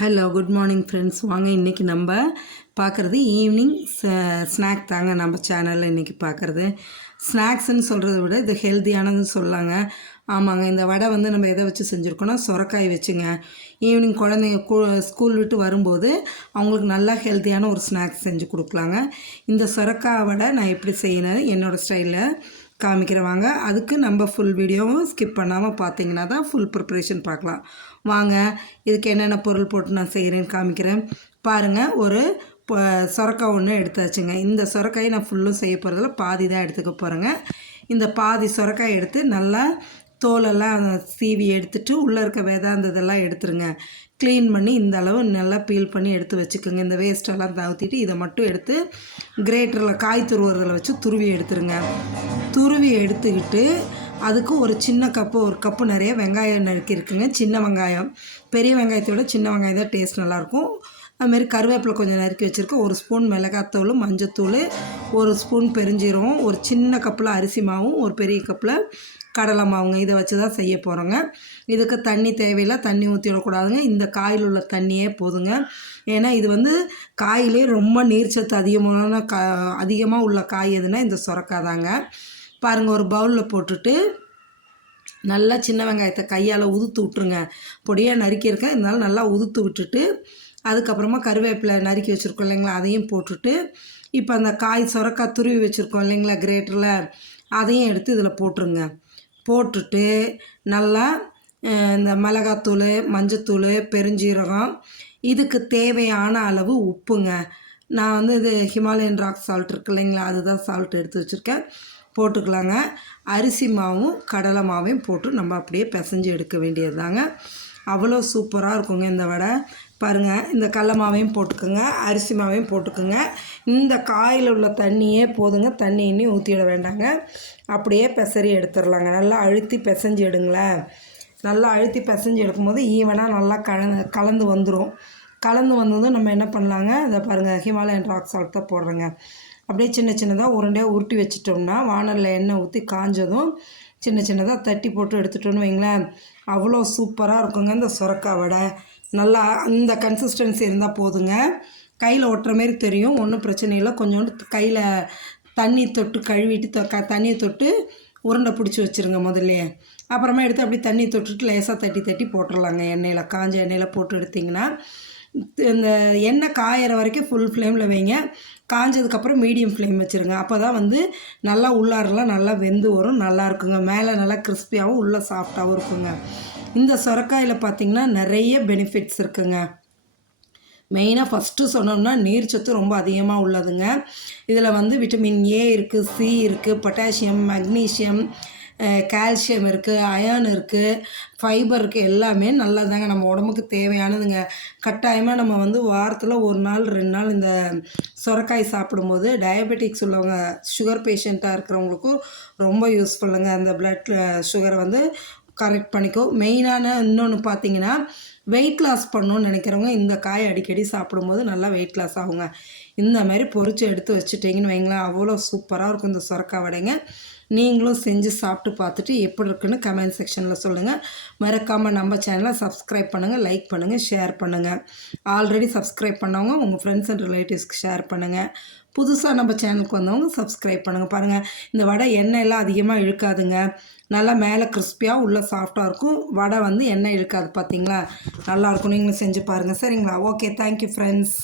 Hello good morning friends. வாங்க இன்றைக்கி நம்ம பார்க்குறது ஈவினிங் ஸ்நாக் தாங்க. நம்ம சேனலில் இன்றைக்கி பார்க்குறது ஸ்நாக்ஸ்ன்னு சொல்கிறத விட இது ஹெல்த்தியானதுன்னு சொல்லாங்க. ஆமாங்க, இந்த வடை வந்து நம்ம எதை வச்சு செஞ்சுருக்கோன்னா சொரக்காய் வச்சுங்க. ஈவினிங் குழந்தைங்க ஸ்கூல் விட்டு வரும்போது அவங்களுக்கு நல்லா ஹெல்த்தியான ஒரு ஸ்நாக்ஸ் செஞ்சு கொடுக்கலாங்க. இந்த சொரக்காய் வடை நான் எப்படி செய்யணும் என்னோடய ஸ்டைலில் காமிக்கிறவாங்க. அதுக்கு நம்ம ஃபுல் வீடியோவும் ஸ்கிப் பண்ணாமல் பார்த்தீங்கன்னா தான் ஃபுல் ப்ரிப்ரேஷன் பார்க்கலாம். வாங்க இதுக்கு என்னென்ன பொருள் போட்டு நான் செய்கிறேன்னு காமிக்கிறேன் பாருங்கள். ஒரு சொரக்காய் ஒன்று எடுத்தாச்சுங்க. இந்த சொரக்காயை நான் ஃபுல்லும் செய்ய போகிறதில்ல, பாதி தான் எடுத்துக்க போகிறேங்க. இந்த பாதி சொரக்காய் எடுத்து நல்லா தோலெல்லாம் சீவி எடுத்துட்டு உள்ளே இருக்க விதை அந்த இதெல்லாம் எடுத்துருங்க. க்ளீன் பண்ணி இந்த அளவு நல்லா பீல் பண்ணி எடுத்து வச்சுக்கோங்க. இந்த வேஸ்ட்டெல்லாம் தவிர்த்திட்டு இதை மட்டும் எடுத்து கிரேட்டரில் காய் துருவுறதில் வச்சு துருவி எடுத்துருங்க. துருவி எடுத்துக்கிட்டு அதுக்கு ஒரு சின்ன ஒரு கப்பு நிறைய வெங்காயம் நறுக்கியிருக்குங்க. சின்ன வெங்காயம், பெரிய வெங்காயத்தை விட சின்ன வெங்காயம் தான் டேஸ்ட் நல்லாயிருக்கும். அதுமாரி கருவேப்பிலை கொஞ்சம் நறுக்கி வச்சுருக்கேன். ஒரு ஸ்பூன் மிளகாத்தூள், மஞ்சத்தூள், ஒரு ஸ்பூன் பெருஞ்சீரகம், ஒரு சின்ன கப்பில் அரிசி மாவும், ஒரு பெரிய கப்பில் கடலை மாவுங்க. இதை வச்சு தான் செய்ய போகிறோங்க. இதுக்கு தண்ணி தேவையில்லை, தண்ணி ஊற்றிடக்கூடாதுங்க. இந்த காயில் உள்ள தண்ணியே போதுங்க. ஏன்னா இது வந்து காயிலே ரொம்ப நீர்ச்சத்து அதிகமாக உள்ள காய் எதுனா இந்த சொரக்காய் தாங்க. பாருங்கள், ஒரு பவுலில் போட்டுட்டு நல்லா சின்ன வெங்காயத்தை கையால் உதுத்து விட்ருங்க. பொடியாக நறுக்கியிருக்கேன், இருந்தாலும் நல்லா உதுத்து விட்டுட்டு அதுக்கப்புறமா கருவேப்பிலை நறுக்கி வச்சுருக்கோம் இல்லைங்களா, அதையும் போட்டுட்டு இப்போ அந்த சொரக்காய் துருவி வச்சுருக்கோம் இல்லைங்களா கிரேட்டரில், அதையும் எடுத்து இதில் போட்டுருங்க. போட்டுட்டு நல்லா இந்த மிளகாத்தூள், மஞ்சத்தூள், பெருஞ்சீரகம், இதுக்கு தேவையான அளவு உப்புங்க. நான் வந்து இது ஹிமாலயன் ராக் சால்ட் இருக்கு இல்லைங்களா, அதுதான் சால்ட் எடுத்து வச்சுருக்கேன், போட்டுக்கலாங்க. அரிசி மாவும் கடலை மாவையும் போட்டு நம்ம அப்படியே பிசைஞ்சு எடுக்க வேண்டியது தாங்க. அவ்வளோ சூப்பராக இருக்குங்க இந்த வடை. பாருங்கள், இந்த கடலை மாவையும் போட்டுக்கோங்க, அரிசி மாவையும் போட்டுக்கோங்க. இந்த காயில் உள்ள தண்ணியே போதுங்க, தண்ணி இன்னும் ஊற்றிட வேண்டாங்க. அப்படியே பெசரி எடுத்துடலாங்க. நல்லா அழுத்தி பிசைஞ்சு எடுங்களேன். நல்லா அழுத்தி பிசைஞ்சு எடுக்கும்போது ஈவனாக நல்லா கலந்து வந்துடும். கலந்து வந்ததும் நம்ம என்ன பண்ணலாங்க, இதை பாருங்கள், ஹிமாலயன் ராக் சால்ட் தான் போடுறேங்க. அப்படியே சின்ன சின்னதாக உருண்டையாக உருட்டி வச்சிட்டோம்னா வானலில் எண்ணெய் ஊற்றி காஞ்சதும் சின்ன சின்னதாக தட்டி போட்டு எடுத்துட்டோன்னு வைங்களேன், அவ்வளோ சூப்பராக இருக்குங்க இந்த சொரக்காய் வடை. நல்லா அந்த கன்சிஸ்டன்சி இருந்தால் போதுங்க. கையில் ஒட்டுற மாரி தெரியும், ஒன்றும் பிரச்சனை இல்லை. கொஞ்சோண்டு கையில் தண்ணி தொட்டு கழுவிட்டு தண்ணியை தொட்டு உருண்டை பிடிச்சி வச்சுருங்க முதல்ல. அப்புறமா எடுத்து அப்படி தண்ணி தொட்டுட்டு லேசாக தட்டி தட்டி போட்டுடலாங்க. எண்ணெயில் காஞ்ச எண்ணெயில் போட்டு எடுத்திங்கன்னா இந்த எண்ணெய் காயிற வரைக்கும் ஃபுல் ஃப்ளேமில் வைங்க. காஞ்சதுக்கப்புறம் மீடியம் ஃப்ளேம் வச்சுருங்க. அப்போ தான் வந்து நல்லா உள்ளாரெலாம் நல்லா வெந்து வரும், நல்லா இருக்குங்க. மேலே நல்லா கிறிஸ்பியாகவும் உள்ளே சாஃப்டாகவும் இருக்குங்க. இந்த சொரக்காயில் பார்த்திங்கன்னா நிறைய பெனிஃபிட்ஸ் இருக்குங்க. மெயினாக ஃபஸ்ட்டு சொன்னோம்னா நீர்ச்சத்து ரொம்ப அதிகமாக உள்ளதுங்க. இதில் வந்து விட்டமின் ஏ இருக்குது, சி இருக்குது, பொட்டாசியம், மக்னீஷியம், கால்சியம் இருக்குது, அயர்ன் இருக்குது, ஃபைபர் இருக்குது. எல்லாமே நல்லதாங்க, நம்ம உடம்புக்கு தேவையானதுங்க. கட்டாயமாக நம்ம வந்து வாரத்தில் 1 நாள் 2 நாள் இந்த சொரக்காய் சாப்பிடும்போது டயபெட்டிக்ஸ் உள்ளவங்க, சுகர் பேஷண்ட்டாக இருக்கிறவங்களுக்கும் ரொம்ப யூஸ்ஃபுல்லுங்க. அந்த பிளட் சுகரை வந்து கரெக்ட் பண்ணிக்கோ. மெயினான இன்னொன்று பார்த்தீங்கன்னா, வெயிட் லாஸ் பண்ணணுன்னு நினைக்கிறவங்க இந்த காய் அடிக்கடி சாப்பிடும்போது நல்லா வெயிட் லாஸ் ஆகுங்க. இந்த மாதிரி பொரித்து எடுத்து வச்சுட்டிங்கன்னு வைங்களேன், அவ்வளோ சூப்பராக இருக்கும் இந்த சொரக்காய் வடைங்க. நீங்களும் செஞ்சு சாப்பிட்டு பார்த்துட்டு எப்படி இருக்குன்னு கமெண்ட் செக்ஷனில் சொல்லுங்கள். மறக்காமல் நம்ம சேனலை சப்ஸ்கிரைப் பண்ணுங்கள், லைக் பண்ணுங்கள், ஷேர் பண்ணுங்கள். ஆல்ரெடி சப்ஸ்கிரைப் பண்ணவங்க உங்கள் ஃப்ரெண்ட்ஸ் அண்ட் ரிலேட்டிவ்ஸ்க்கு ஷேர் பண்ணுங்கள். புதுசாக நம்ம சேனலுக்கு வந்தவங்க சப்ஸ்கிரைப் பண்ணுங்கள். பாருங்கள், இந்த வடை எண்ணெயெல்லாம் அதிகமாக இழுக்காதுங்க. நல்லா மேலே கிறிஸ்பியாக உள்ளே சாஃப்டாக இருக்கும். வடை வந்து எண்ணெய் இழுக்காது. பார்த்தீங்களா, நல்லாயிருக்கும். நீங்களும் செஞ்சு பாருங்கள். சரிங்களா? Okay, thank you friends.